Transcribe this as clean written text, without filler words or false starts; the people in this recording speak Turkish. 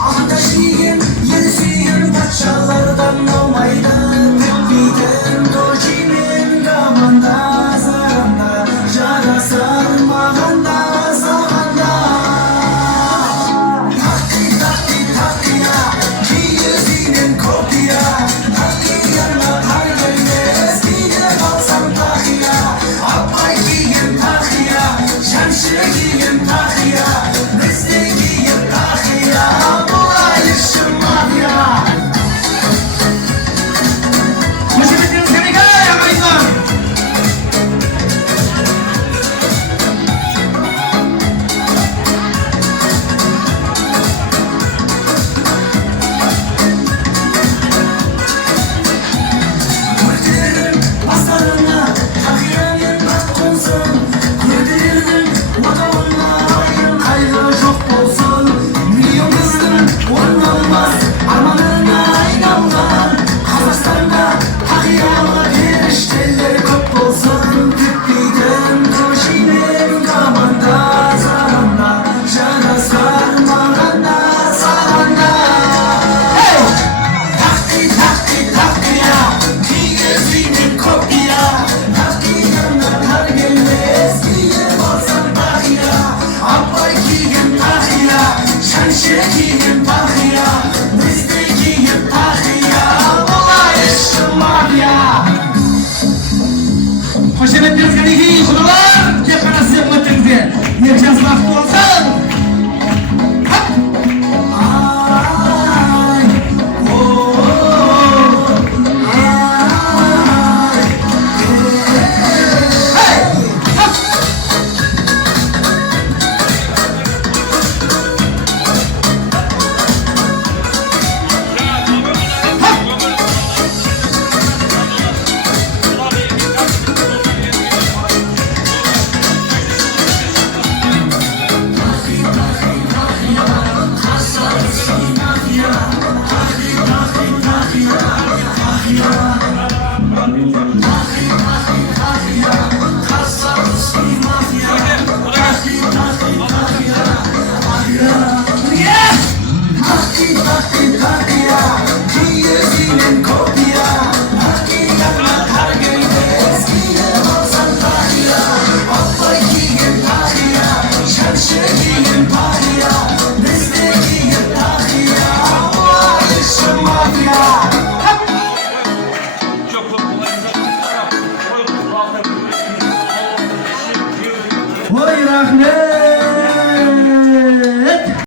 Ateşliyim, yenisiyim, paçalardan olmaydı. Tepkiden dojimin gamında, zaranda, jara sarmağında, zaranda. Takti takti taktiya, ki yüzünün kopya. Takti yanına kar gelmez, giyine balsam takıya. Abbay giyim takıya, şemşire giyim takıya. Mesle giyim takıya, bu ayışım var ya. Hoş geldiniz Senegal arkadaşlar. Kurdelerim maslarına, takıyanın bak konsun. Kurdelerim motoruna, ayın kaygı çok olsun. Milyon kızın onun olmaz, armanına inanmam. Kazakistan'da takıyalı erişteleri kop olsun. Tüplüden dojimin gamında, zaranda, jara sarmağında, zaranda. Hey! Takti takti taktiya, ki gözünün kopya. Takti yanına kar gelmez, giyim olsam takıya. Abbay giyim takıya, şemşire giyim takıya. Bizde giyim takıya, olay işim var ya. Hoş geldiniz Senegal kurular, yakana sığınmatınızı. Yaşasın hakkı olsun. Hop! Ay, oh, ay, hey, hop! Takti takti taktiya, ki yüzünün kopya.